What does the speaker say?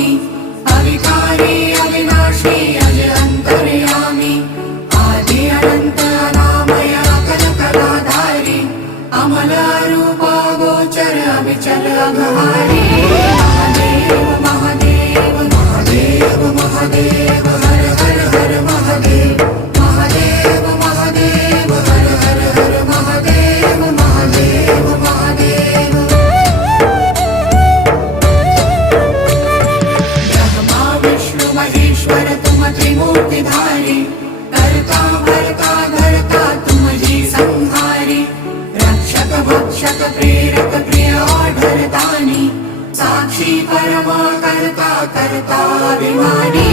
स्वामी अविकारी अविनाशी अज अंतर्यामी आदि अनंत अनामय अकल कलाधारी अमल रूप गोचर अविचल अघहारी महादेव महादेव महादेव महादेव हर हर हर महादेव महादेव महादेव हर हर हर महादेव महादेव महादेव ब्रह्मा विष्णु महेश्वर तुम त्रिमूर्तिधारी कर्ता भर्ता धर्ता तुम जी संहारी रक्षक भक्षक प्रेरक प्रिय आढरतानी साक्षी परमा कर्ता कर्ता अभिमानी